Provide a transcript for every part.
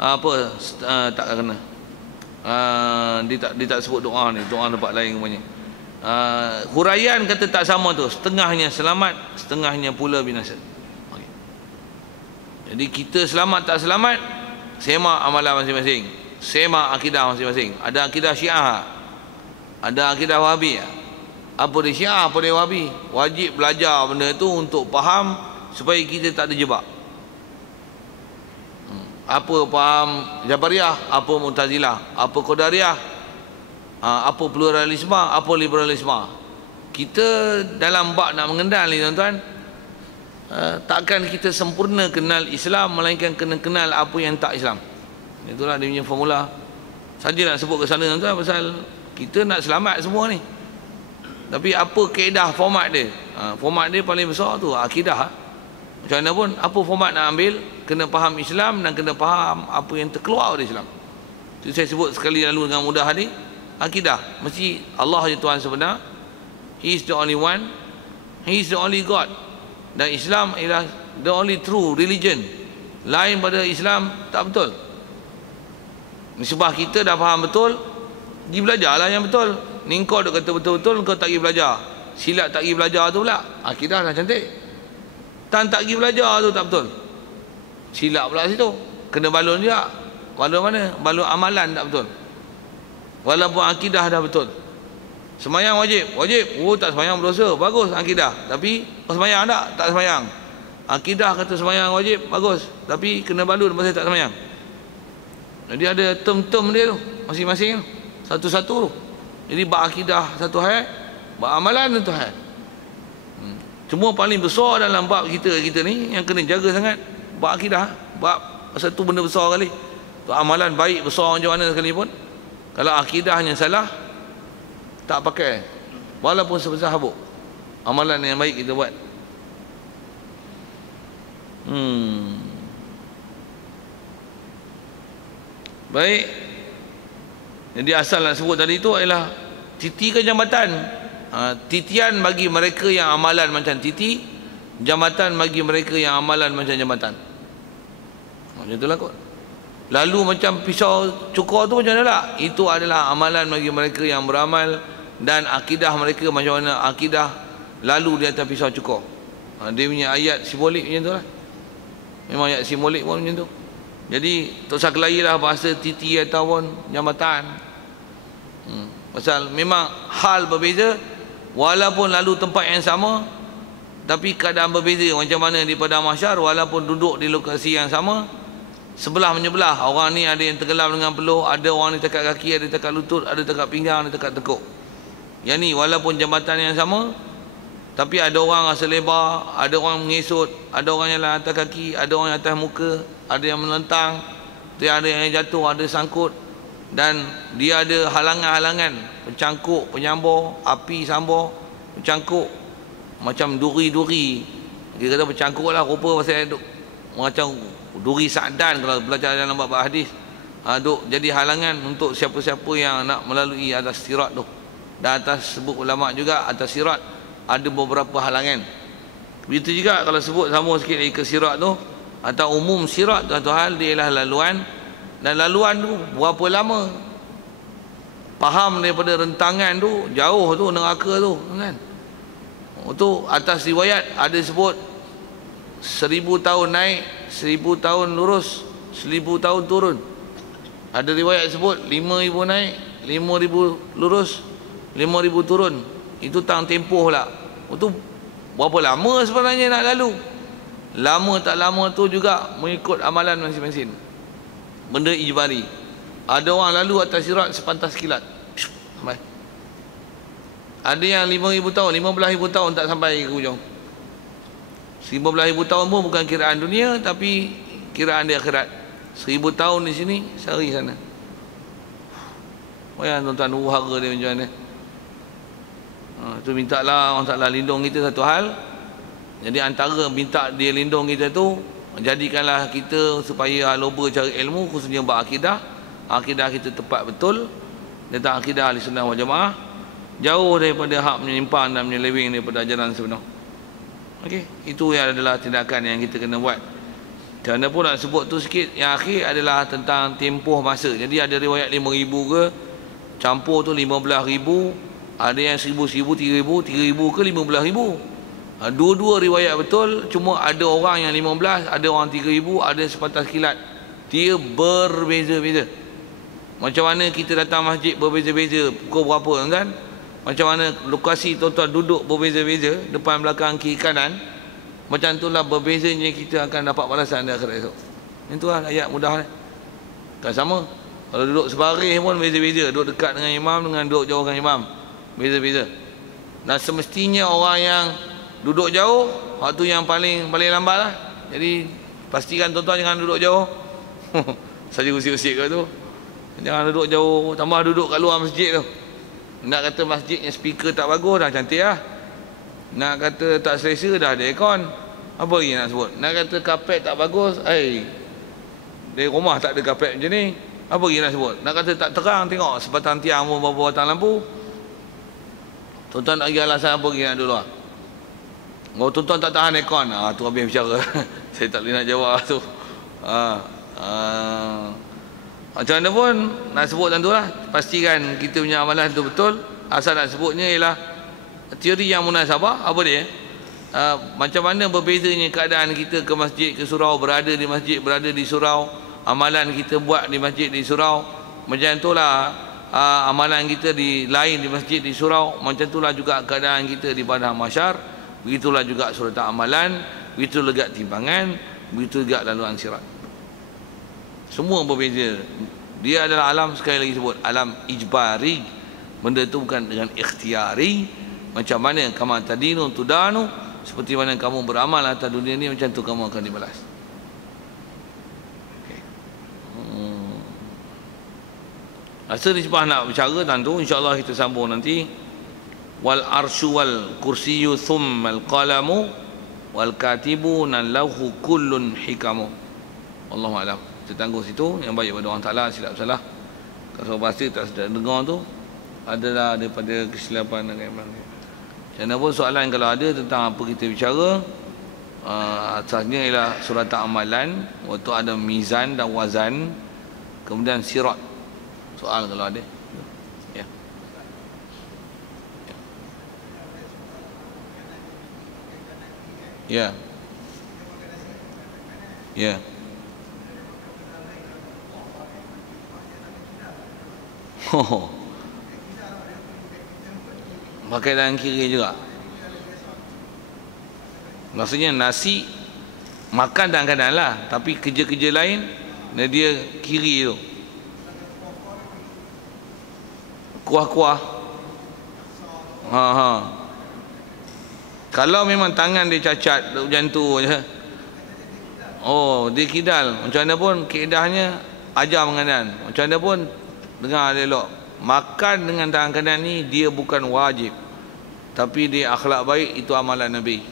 Tak kena. Dia tak sebut doa ni, doa tempat lain punya. Huraian kata tak sama tu, setengahnya selamat, setengahnya pula binasa. Okay. Jadi kita selamat tak selamat, semak amalan masing-masing, semak akidah masing-masing. Ada akidah Syiah, ada akidah Wahabi. Apa dia Syiah, apa dia Wahabi? Wajib belajar benda tu untuk faham supaya kita tak terjebak. Apa faham Jabariyah, apa Mu'tazilah, apa Qadariyah, apa pluralisme, apa liberalisme. Kita dalam bab nak mengenal ni tuan-tuan, takkan kita sempurna kenal Islam, melainkan kena kenal apa yang tak Islam. Itulah dia punya formula. Saja nak sebut ke sana tuan-tuan, pasal kita nak selamat semua ni. Tapi apa kaedah format dia? Format dia paling besar tu akidah. Macam mana pun, apa format nak ambil, kena faham Islam dan kena faham apa yang terkeluar dari Islam. Itu saya sebut sekali lalu dengan mudah tadi. Akidah, mesti Allah je Tuhan sebenar. He is the only one, He is the only God. Dan Islam ialah the only true religion. Lain pada Islam tak betul. Sebab kita dah faham betul, pergi belajarlah yang betul. Ni kau duk kata betul-betul, kau tak pergi belajar. Silap tak pergi belajar tu pula. Akidah dah cantik. Tan tak pergi belajar tu tak betul. Silap pula situ. Kena balun juga. Balun mana? Balun amalan tak betul. Walaupun akidah dah betul. Semayang wajib. Wajib. Oh tak semayang berdosa. Bagus akidah. Tapi semayang tak? Tak semayang. Akidah kata semayang wajib. Bagus. Tapi kena balun pasal tak semayang. Jadi ada term-term dia tu. Masing-masing tu. Satu-satu tu. Jadi bab akidah satu hal. Bab amalan satu hal. Cuma paling besar dalam bab kita ni yang kena jaga sangat bab akidah. Bab satu benda besar kali. Tu amalan baik besar macam mana sekalipun, kalau akidahnya salah, tak pakai. Walaupun sebesar habuk amalan yang baik kita buat. Baik. Jadi asal nak sebut tadi tu ialah titi ke jambatan. Titian bagi mereka yang amalan macam titi, jambatan bagi mereka yang amalan macam jambatan. Macam itulah kot. Lalu macam pisau cukur tu macam mana lah? Itu adalah amalan bagi mereka yang beramal, dan akidah mereka macam mana akidah lalu di atas pisau cukur. Dia punya ayat simbolik macam tu lah. Memang ayat simbolik pun macam tu. Jadi tak usah kelahi lah bahasa titi ataupun jambatan. Pasal memang hal berbeza. Walaupun lalu tempat yang sama, tapi keadaan berbeza. Macam mana di padang mahsyar, walaupun duduk di lokasi yang sama, sebelah menyebelah. Orang ni ada yang tenggelam dengan peluh, ada orang ni tekat kaki, ada tekat lutut, ada tekat pinggang, ada tekat tekuk. Yang ni walaupun jambatan yang sama, tapi ada orang rasa lebar, ada orang mengesut, ada orang yang atas kaki, ada orang yang atas muka, ada yang melentang, ada yang jatuh, ada sangkut. Dan dia ada halangan-halangan, pencangkuk, penyambor, api sambor, pencangkuk macam duri-duri. Dia kata pencangkuk lah, rupa pasal macam duri sa'dan kalau belajar dalam bab hadis. Duk jadi halangan untuk siapa-siapa yang nak melalui atas sirat tu. Dan atas sebut ulama juga, atas sirat ada beberapa halangan. Begitu juga kalau sebut sama sikit lagi ke sirat tu, atau umum sirat tu, satu hal dia ialah laluan. Dan laluan tu berapa lama? Faham daripada rentangan tu, jauh tu neraka tu kan. Itu atas riwayat ada sebut 1000 tahun naik, 1000 tahun lurus, 1000 tahun turun. Ada riwayat sebut 5000 naik, 5000 lurus, 5000 turun. Itu tang tempoh lah. Itu berapa lama sebenarnya nak lalu? Lama tak lama tu juga mengikut amalan masing-masing. Benda ijbari. Ada orang lalu atas sirat sepantas kilat. Sampai. Ada yang 5000 tahun, 15000 tahun tak sampai ke hujung. 15000 tahun pun bukan kiraan dunia, tapi kiraan di akhirat. 1000 tahun di sini, sehari sana. Oh ya, tuan-tuan uhara dia macam mana. Tu minta lah orang Taala lindung kita satu hal. Jadi antara minta dia lindung kita tu, jadikanlah kita supaya loba cari ilmu, khususnya bab akidah. Akidah kita tepat betul tentang akidah Ahlussunnah wal Jamaah, jauh daripada hak menyimpang dan menyeleweng daripada ajaran sebenar. Okey, itu yang adalah tindakan yang kita kena buat. Kerana pun nak sebut tu sikit, yang akhir adalah tentang tempoh masa. Jadi ada riwayat 5,000 ke, campur tu 15,000, ada yang 1,000, 3,000, 3,000 ke 15,000. Dua-dua riwayat betul, cuma ada orang yang 15, ada orang 3,000, ada sepatah kilat. Dia berbeza-beza. Macam mana kita datang masjid berbeza-beza pukul berapa, kan? Macam mana lokasi tuan-tuan duduk berbeza-beza, depan, belakang, kiri, kanan. Macam itulah berbezanya kita akan dapat balasan di akhirat esok. Itulah ayat mudah. Tak sama. Kalau duduk sebaris pun beza-beza. Duduk dekat dengan imam dengan duduk jauh dengan imam, beza-beza. Dan semestinya orang yang duduk jauh, waktu yang paling lambat lah. Jadi pastikan tuan-tuan jangan duduk jauh. Saja usik-usik ke tu. Jangan duduk jauh, tambah duduk kat luar masjid tu. Nak kata masjidnya speaker tak bagus, dah cantik lah. Nak kata tak selesa, dah ada aircon. Apa lagi nak sebut? Nak kata kapet tak bagus, di rumah tak ada kapet macam ni. Apa lagi nak sebut? Nak kata tak terang, tengok sebatang tiang pun berapa batang lampu. Tuan-tuan nak bagi alasan apa lagi nak dulu lah? Kalau tuan-tuan tak tahan aircon, tu habis bicara. Saya tak boleh nak jawab tu. Macam mana pun nak sebut tentu lah, pastikan kita punya amalan itu betul. Asal nak sebutnya ialah teori yang munasabah. Apa dia? Macam mana berbezanya keadaan kita ke masjid, ke surau, berada di masjid, berada di surau, amalan kita buat di masjid, di surau. Macam itulah amalan kita di lain di masjid, di surau. Macam itulah juga keadaan kita di padang mahsyar. Begitulah juga surat amalan, begitu juga timbangan, begitu juga laluan sirat. Semua berbeza. Dia adalah alam, sekali lagi sebut, alam ijbari. Benda itu bukan dengan ikhtiari. Macam mana kamu tadinu tudanu, seperti mana kamu beramal atas dunia ni, macam tu kamu akan dibalas. Rasa disebab nak bercara tentu, insya-Allah kita sambung nanti. Wal arsyu wal kursiyyu thummal qalamu wal katibuna lahu kullun hikamu. Wallahu a'lam. Kita tangguh situ. Yang baik pada orang Ta'ala, silap salah kalau bahasa tak sedap dengar tu adalah daripada kesilapan dan keimanan. Macam mana pun soalan kalau ada tentang apa kita bicara, asasnya ialah surat amalan, waktu ada mizan dan wazan, kemudian sirat. Soal kalau ada. Ya. Ya. Ya. Pakai tangan kiri juga. Maksudnya nasi makan tangan kanan lah, tapi kerja-kerja lain dia kiri tu. Kuah-kuah. Kalau memang tangan dia cacat macam tu je, dia kidal. Macam mana pun keedahnya ajar menganan. Macam mana pun dengar dia elok. Makan dengan tangan kanan ni dia bukan wajib, tapi dia akhlak baik, itu amalan Nabi.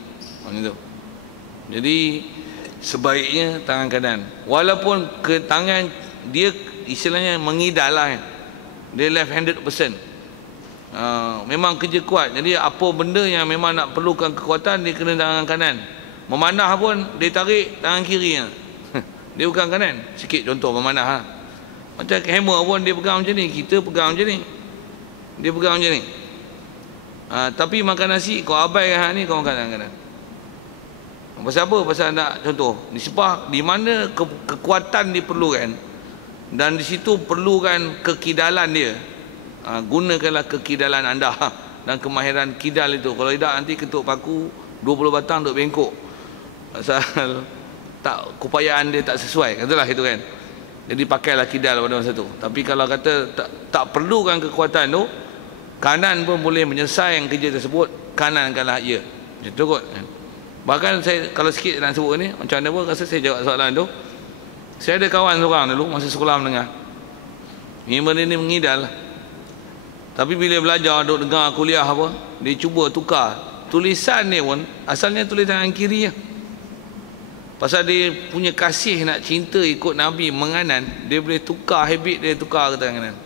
Macam tu. Jadi sebaiknya tangan kanan. Walaupun ke tangan dia istilahnya mengidal lah, dia left handed person. Memang kerja kuat. Jadi apa benda yang memang nak perlukan kekuatan, dia kena tangan kanan. Memanah pun dia tarik tangan kiri. Dia bukan kanan. Sikit contoh memanah ha. Macam hammer pun dia pegang macam ni, kita pegang macam ni, dia pegang macam ni. Tapi makan nasi kau abaikan ni, kau makan tangan kanan. Pasal apa? Pasal nak contoh nisbah di mana kekuatan diperlukan, dan di situ perlukan kekidalan dia. Gunakanlah kekidalan anda dan kemahiran kidal itu. Kalau tidak nanti ketuk paku 20 batang duk bengkok. Pasal tak, keupayaan dia tak sesuai. Katalah itu kan. Jadi pakailah kidal pada masa tu. Tapi kalau kata tak perlukan kekuatan tu, kanan pun boleh menyelesaikan kerja tersebut, kanan kalah ya. Macam tu kot. Bahkan saya kalau sikit nak sebut ni, macam mana pun rasa saya jawab soalan tu. Saya ada kawan seorang dulu masa sekolah menengah. Benda ni mengidal. Tapi bila belajar, duk dengar kuliah apa, dia cuba tukar tulisan dia pun asalnya tulis tangan kiri je. Pasal dia punya kasih nak cinta ikut Nabi menganan, dia boleh tukar habit dia, tukar ke tangan kanan.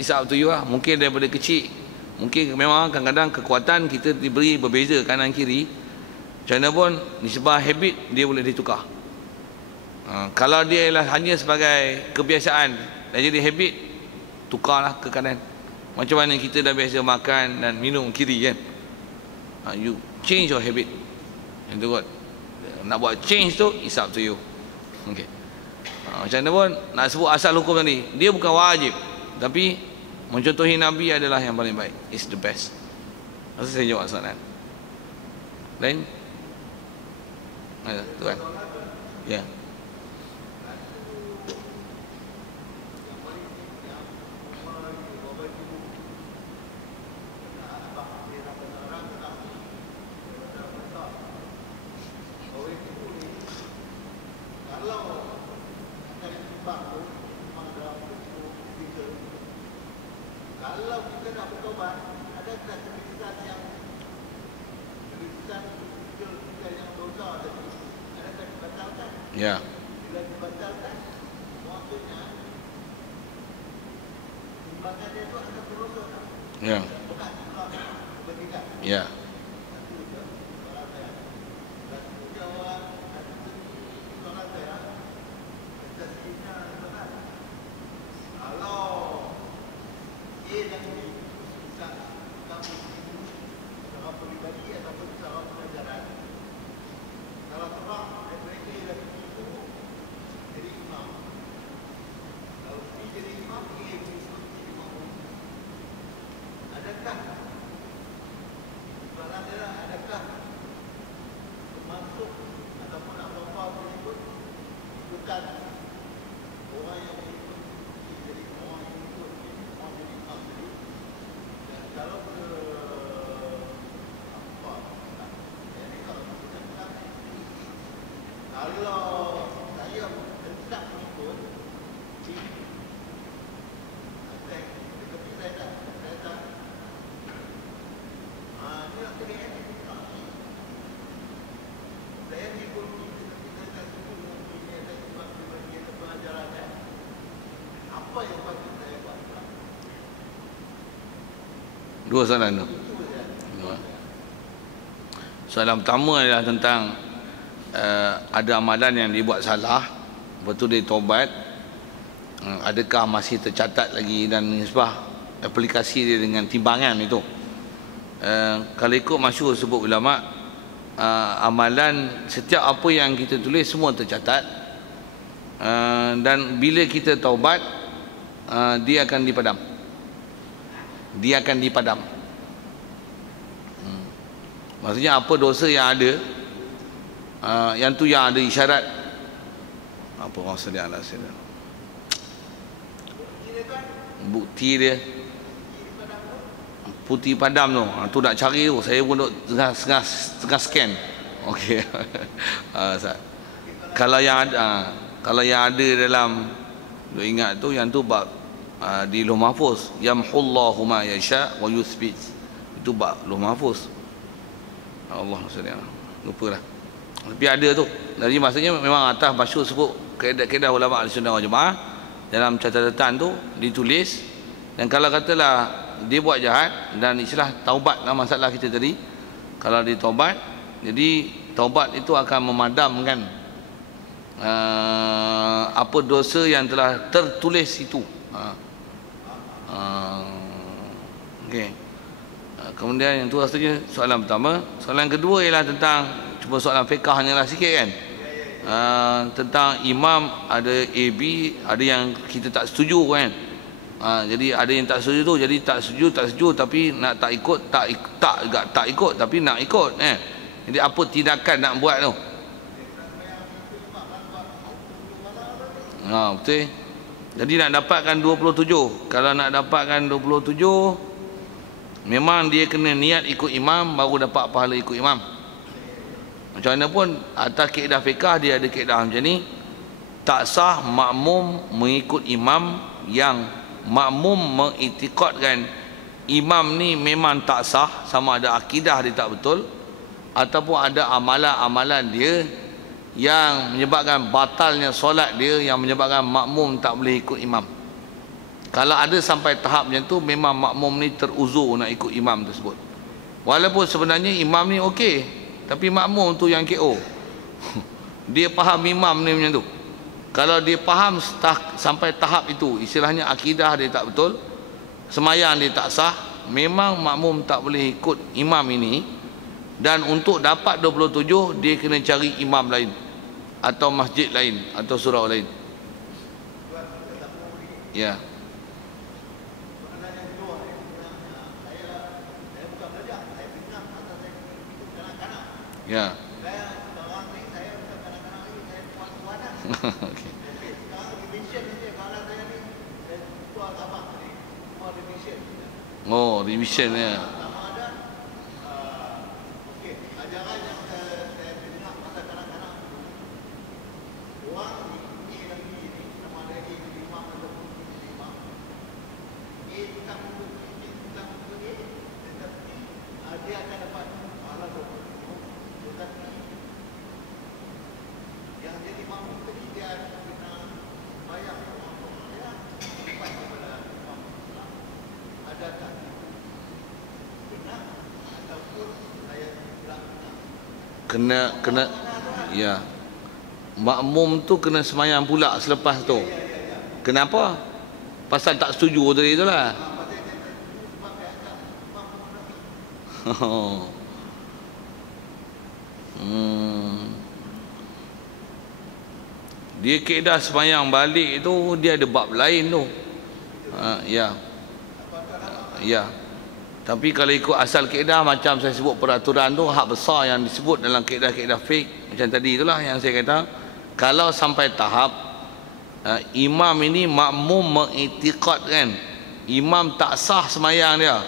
It's up to you lah. Mungkin daripada kecil, mungkin memang kadang-kadang kekuatan kita diberi berbeza kanan kiri. Macam mana pun nisbah habit dia boleh ditukar. Kalau dia ialah hanya sebagai kebiasaan dah jadi habit, tukarlah ke kanan. Macam mana kita dah biasa makan dan minum kiri kan, you change your habit. Itu kot. Nak buat change tu, it's up to you. Okay. Macam mana pun nak sebut asal hukum tadi, dia bukan wajib, tapi mencontohi Nabi adalah yang paling baik. It's the best. Masa saya jawab soalan lain. Tuan. Ya. Ya. Ya. Ya. Dua soalan tu. Soalan pertama adalah tentang ada amalan yang dibuat salah, betul dia taubat, adakah masih tercatat lagi dan nisbah aplikasi dia dengan timbangan itu. Kalau ikut masyhur sebut ulama, amalan setiap apa yang kita tulis semua tercatat, dan bila kita taubat, dia akan dipadam. Dia akan dipadam. Maksudnya apa dosa yang ada, yang tu yang ada isyarat apa maksudnya Allah sini, bukti dia putih padam tu, tu nak cari tu, saya pun duk tengah scan. Okey. Kalau yang ada dalam, duk ingat tu, yang tu bab di Lauh Mahfuz, yamhullahu ma yasha wa yuthbit, itu bab Lauh Mahfuz. Allah SWT, lupa lah. Tapi ada tu. Jadi maksudnya memang atas masyhur sebut kaedah-kaedah ulama Ahlussunnah wal Jamaah, dalam catatan tu ditulis. Dan kalau katalah dia buat jahat dan istilah taubat lah masalah kita tadi, kalau dia taubat, jadi taubat itu akan memadamkan apa dosa yang telah tertulis itu. Okey. Kemudian yang tu rasanya soalan pertama. Soalan kedua ialah tentang, cuma soalan fiqahnya lah sikit kan, tentang imam ada A, B, ada yang kita tak setuju kan. Jadi ada yang tak setuju tu, jadi tak setuju tapi nak tak ikut, tak ikut tapi nak ikut kan. Jadi apa tindakan nak buat tu? Betul. Jadi nak dapatkan 27, kalau nak dapatkan 27, memang dia kena niat ikut imam, baru dapat pahala ikut imam. Macam mana pun atas kaedah fiqah dia ada kaedah macam ni, tak sah makmum mengikut imam yang makmum mengiktikadkan imam ni memang tak sah, sama ada akidah dia tak betul ataupun ada amalan-amalan dia yang menyebabkan batalnya solat dia, yang menyebabkan makmum tak boleh ikut imam. Kalau ada sampai tahap macam tu, memang makmum ni teruzur nak ikut imam tersebut, walaupun sebenarnya imam ni okey, Tapi makmum tu yang KO. Dia faham imam ni macam tu. Kalau dia faham sampai tahap itu, istilahnya akidah dia tak betul, semayang dia tak sah, memang makmum tak boleh ikut imam ini. Dan untuk dapat 27, dia kena cari imam lain atau masjid lain atau surau lain. Ya. Ya. Okay. Oh, revision ya. Kena ya, makmum tu kena semayang pula selepas tu. Kenapa? Pasal tak setuju tadi itulah. Dia kaedah semayang balik tu dia ada bab lain tu. Ya. Ya. Tapi kalau ikut asal kaedah macam saya sebut peraturan tu, hak besar yang disebut dalam kaedah-kaedah fiqh macam tadi itulah yang saya kata, kalau sampai tahap imam ini makmum mengiktikadkan imam tak sah semayang dia,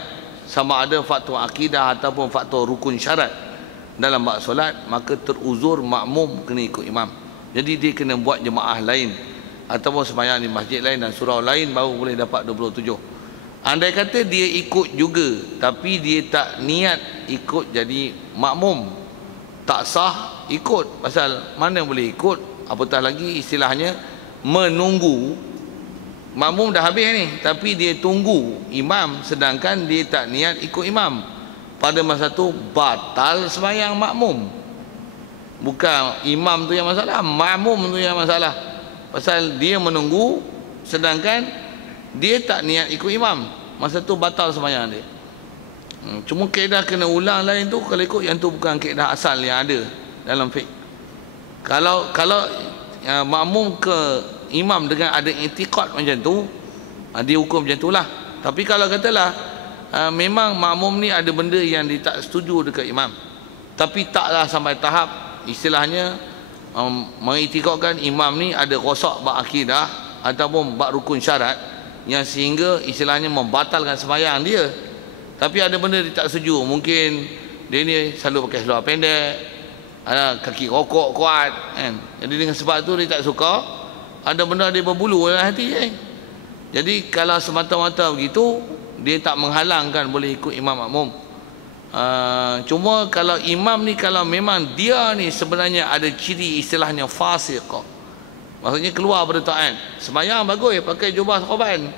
sama ada faktor akidah ataupun faktor rukun syarat dalam bab solat, maka teruzur makmum kena ikut imam. Jadi dia kena buat jemaah lain ataupun semayang di masjid lain dan surau lain baru boleh dapat 27. Andai kata dia ikut juga tapi dia tak niat ikut jadi makmum, tak sah ikut. Pasal mana boleh ikut, apatah lagi istilahnya menunggu. Makmum dah habis ni tapi dia tunggu imam sedangkan dia tak niat ikut imam. Pada masa tu batal sembahyang makmum. Bukan imam tu yang masalah, makmum tu yang masalah. Pasal dia menunggu sedangkan dia tak niat ikut imam, masa tu batal sembahyang dia. Cuma kaedah kena ulang lain tu, kalau ikut yang tu bukan kaedah asal yang ada dalam fiqh. Kalau makmum ke imam dengan ada i'tiqad macam tu, dia hukum macam itulah. Tapi kalau katalah memang makmum ni ada benda yang dia tak setuju dekat imam, tapi taklah sampai tahap istilahnya mengiktikadkan imam ni ada rosak bab akidah ataupun bab rukun syarat yang sehingga istilahnya membatalkan sembahyang dia. Tapi ada benda dia tak setuju, mungkin dia ni selalu pakai seluar pendek, kaki rokok kuat kan? Jadi dengan sebab tu dia tak suka, ada benda dia berbulu dalam hati Jadi kalau semata-mata begitu, dia tak menghalangkan boleh ikut imam makmum. Cuma kalau imam ni, kalau memang dia ni sebenarnya ada ciri istilahnya fasiq, maksudnya keluar pada taat, sembahyang bagus pakai jubah korban,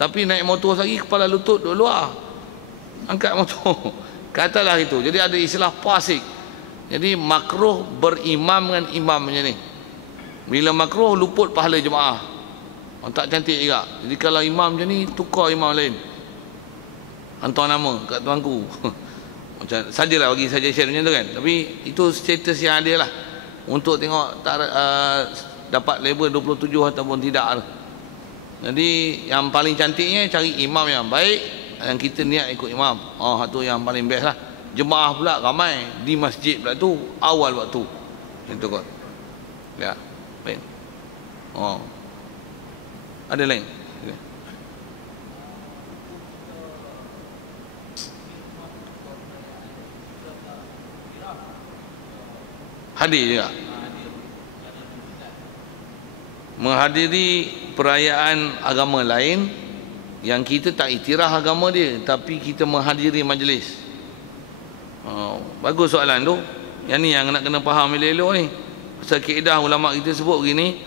tapi naik motor lagi kepala lutut duduk luar, angkat motor katalah itu. Jadi ada istilah fasik. Jadi makruh berimam dengan imam macam ni. Bila makruh luput pahala jemaah, tak cantik juga. Jadi kalau imam macam ni, tukar imam lain, hantar nama kat tuanku macam sajalah bagi suggestion macam tu kan. Tapi itu status yang ada lah, untuk tengok tak dapat label 27 ataupun tidak. Jadi yang paling cantiknya cari imam yang baik, yang kita niat ikut imam. Itu yang paling best lah. Jemaah pula ramai di masjid pula tu awal waktu itu kot. Ya, baik. Ada lain? Okay. Hadir juga, menghadiri perayaan agama lain yang kita tak iktiraf agama dia, tapi kita menghadiri majlis. Bagus soalan tu. Yang ni yang nak kena faham elok-elok ni. Pasal kaedah ulama kita sebut begini,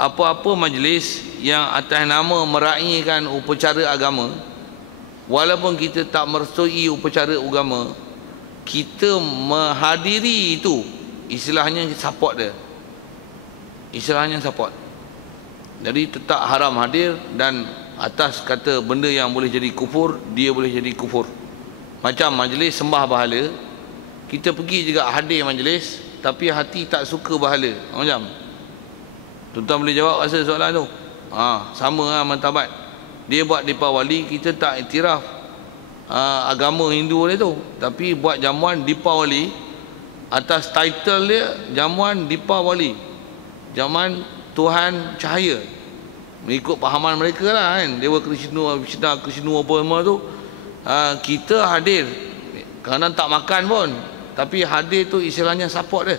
apa-apa majlis yang atas nama meraihkan upacara agama, walaupun kita tak merestui upacara agama, kita menghadiri itu, istilahnya support dia, istilahnya support. Jadi tetap haram hadir, dan atas kata benda yang boleh jadi kufur, dia boleh jadi kufur. Macam majlis sembah bahala, kita pergi juga hadir majlis tapi hati tak suka bahala. Macam tuan-tuan boleh jawab rasa soalan tu? Sama lah martabat. Dia buat Dipawali, kita tak iktiraf agama Hindu dia tu, tapi buat jamuan Dipawali atas title dia jamuan Dipawali, jamuan Tuhan Cahaya, mengikut pahaman mereka lah kan, Dewa Krishna apa semua tu. Kita hadir kadang tak makan pun, tapi hadir tu istilahnya support dia.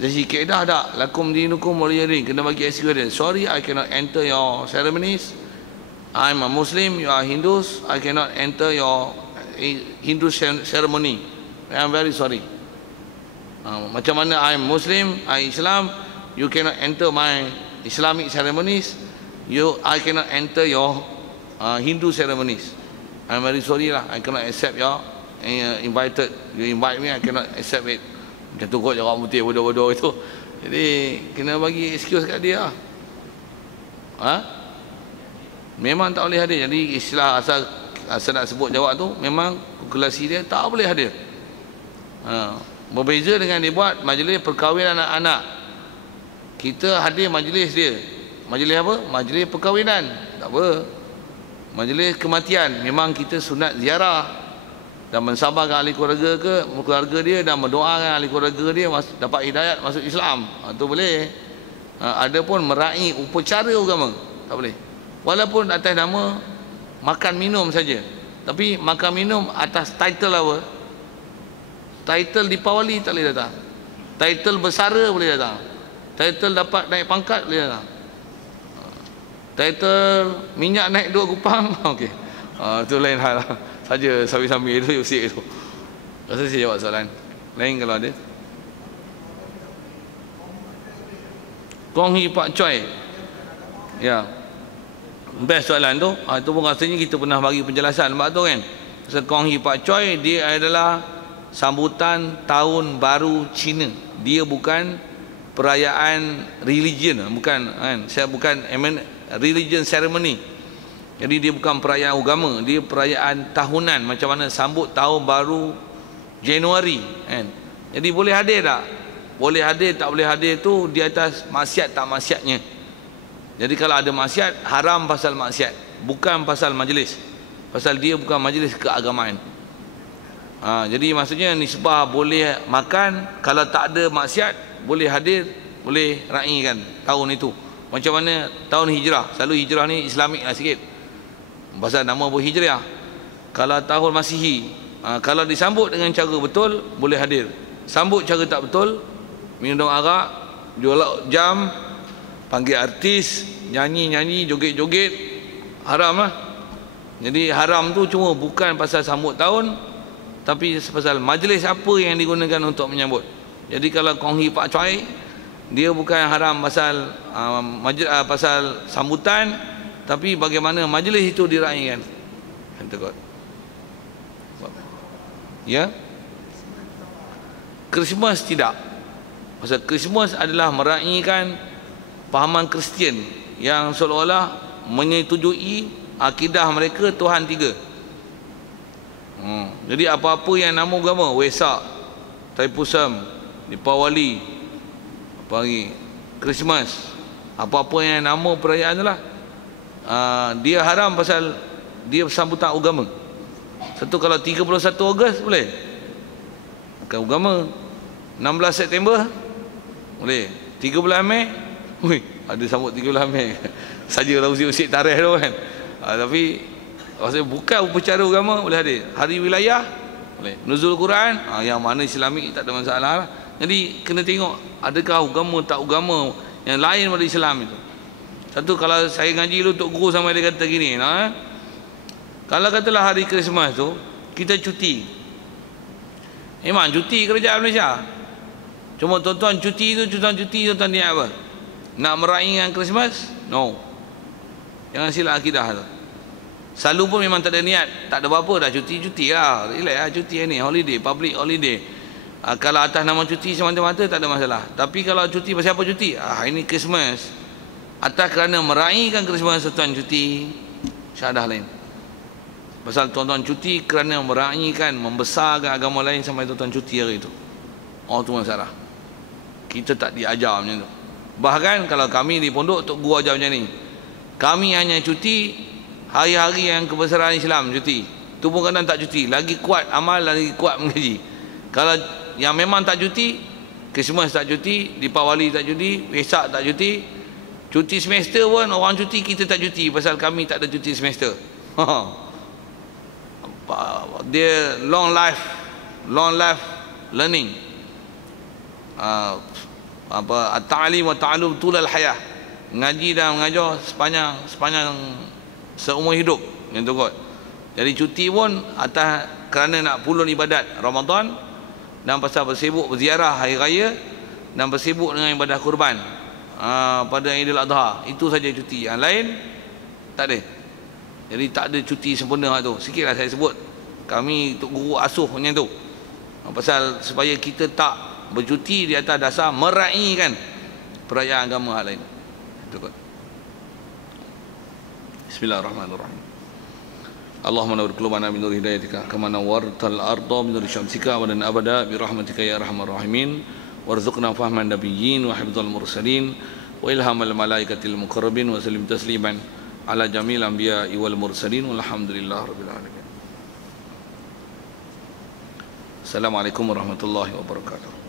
Jadi kaedah tak, lakum dinukum waliyadin, kena bagi excuse dia. Sorry, I cannot enter your ceremonies. I'm a Muslim, you are Hindus, I cannot enter your Hindu ceremony. I'm very sorry. Macam mana I'm Muslim, I Islam, you cannot enter my Islamic ceremonies, I cannot enter your Hindu ceremonies. I'm very sorry lah, I cannot accept your invited. You invite me, I cannot accept it. Macam tu kot orang putih bodoh-bodoh itu. Jadi kena bagi excuse kat dia. Memang tak boleh hadir. Jadi istilah asal nak sebut jawab tu, memang kalkulasi dia tak boleh hadir. Berbeza dengan dia buat majlis perkahwinan anak-anak. Kita hadir majlis dia. Majlis apa? Majlis perkahwinan. Tak apa. Majlis kematian, memang kita sunat ziarah dan mensabarkan ahli keluarga dia, dan mendoakan ahli keluarga dia dapat hidayat masuk Islam. Itu boleh. Ada pun meraih upacara agama, tak boleh. Walaupun atas nama makan minum saja, tapi makan minum atas title apa? Title Dipawali tak boleh datang. Title bersara boleh datang. Title dapat naik pangkat boleh datang. Title minyak naik 2 kupang, okey. Itu lain hal lah. Saja sambil-sambil itu usik itu. Rasa saya jawab soalan. Lain kalau ada. Konghi Pak Choi. Ya. Best soalan tu. Itu pun rasanya kita pernah bagi penjelasan sebab tu kan. Pasal Konghi Pak Choi, dia adalah sambutan tahun baru Cina. Dia bukan perayaan religion, bukan kan. Saya bukan religion ceremony. Jadi dia bukan perayaan agama, dia perayaan tahunan, macam mana sambut tahun baru Januari kan. Jadi boleh hadir tak? Boleh hadir, tak boleh hadir tu di atas maksiat tak maksiatnya. Jadi kalau ada maksiat, haram pasal maksiat, bukan pasal majlis. Pasal dia bukan majlis keagamaan. Jadi maksudnya nisbah boleh makan, kalau tak ada maksiat boleh hadir, boleh raikan tahun itu. Macam mana tahun hijrah, selalu hijrah ni Islamik lah sikit, pasal nama pun hijrah. Kalau tahun Masihi, kalau disambut dengan cara betul boleh hadir. Sambut cara tak betul, minum arak, jual jam, panggil artis, nyanyi-nyanyi, joget-joget, haram lah. Jadi haram tu cuma bukan pasal sambut tahun, tapi pasal majlis apa yang digunakan untuk menyambut. Jadi kalau Konghi Pak Choi, dia bukan haram pasal pasal sambutan, tapi bagaimana majlis itu diraikan. Ya. Christmas tidak. Pasal Christmas adalah meraikan pahaman Kristian yang seolah-olah menyetujui akidah mereka Tuhan 3. Jadi apa-apa yang nama agama, Wesak, Taipusam, Dipawali, apa lagi, Christmas, apa-apa yang nama perayaan itulah, dia haram pasal dia sambutan agama. Satu, kalau 31 Ogos boleh, bukan agama. 16 September boleh. 13 Mei, ada sambut 13 Mei sajalah usik-usik tarikh tu kan. Tapi maksudnya bukan upacara agama boleh hadir. Hari wilayah boleh. Nuzul Quran, yang mana Islamik tak ada masalah lah. Jadi kena tengok adakah agama tak agama yang lain pada Islam itu. Satu, kalau saya ngaji dulu Tok Guru sampai dia kata gini, kalau katalah hari Christmas tu kita cuti, memang cuti kerajaan Malaysia. Cuma tuan-tuan cuti tu, tuan-tuan niat apa? Nak meraihkan Christmas? No. Jangan silap akidah tu. Selalu pun memang tak ada niat, tak ada apa-apa dah, cuti lah, relax lah, cuti ni, holiday, public holiday. Kalau atas nama cuti semata-mata tak ada masalah. Tapi kalau cuti pasal apa cuti? Ini Christmas. Atas kerana meraihkan Christmas tuan cuti, syahadah lain. Pasal tuan-tuan cuti kerana meraihkan, membesarkan agama lain sampai tuan-tuan cuti hari itu. Tu masalah. Kita tak diajar macam tu. Bahkan kalau kami di pondok, Tok Guru ajar macam ni. Kami hanya cuti hari-hari yang kebesaran Islam cuti. Tu pun kadang tak cuti. Lagi kuat amal, lagi kuat mengaji. Kalau yang memang tak cuti, Christmas tak cuti, Deepawali tak cuti, Wesak tak cuti, cuti semester pun orang cuti, kita tak cuti pasal kami tak ada cuti semester. Dia long life learning. At-ta'lim wa ta'allum tulal hayah. Ngaji dan mengajar sepanjang seumur hidup yang tu kot. Jadi cuti pun atas kerana nak pulun ibadat Ramadan, dan pasal bersibuk berziarah hari raya, dan bersibuk dengan ibadah kurban pada Idul Adha. Itu saja cuti. Yang lain tak ada. Jadi tak ada cuti sempurna tu. Sikitlah saya sebut. Kami Tok Guru asuh macam tu. Pasal supaya kita tak bercuti di atas dasar meraihkan perayaan agama hal lain. Itu kot. Bismillahirrahmanirrahim. Allahumma nawwir qulubana bi nuri hidayatika kama nawwartal arda bi nuri syamsika wa lan abada bi rahmatika ya arhamar rahimin warzuqna fahman nabiyyin wa hifdzal mursalin wa ilhamal malaikatil muqarrabin wa sallim tasliman ala jamil anbiya'i wal mursalin walhamdulillahi rabbil alamin. Assalamualaikum warahmatullahi wabarakatuh.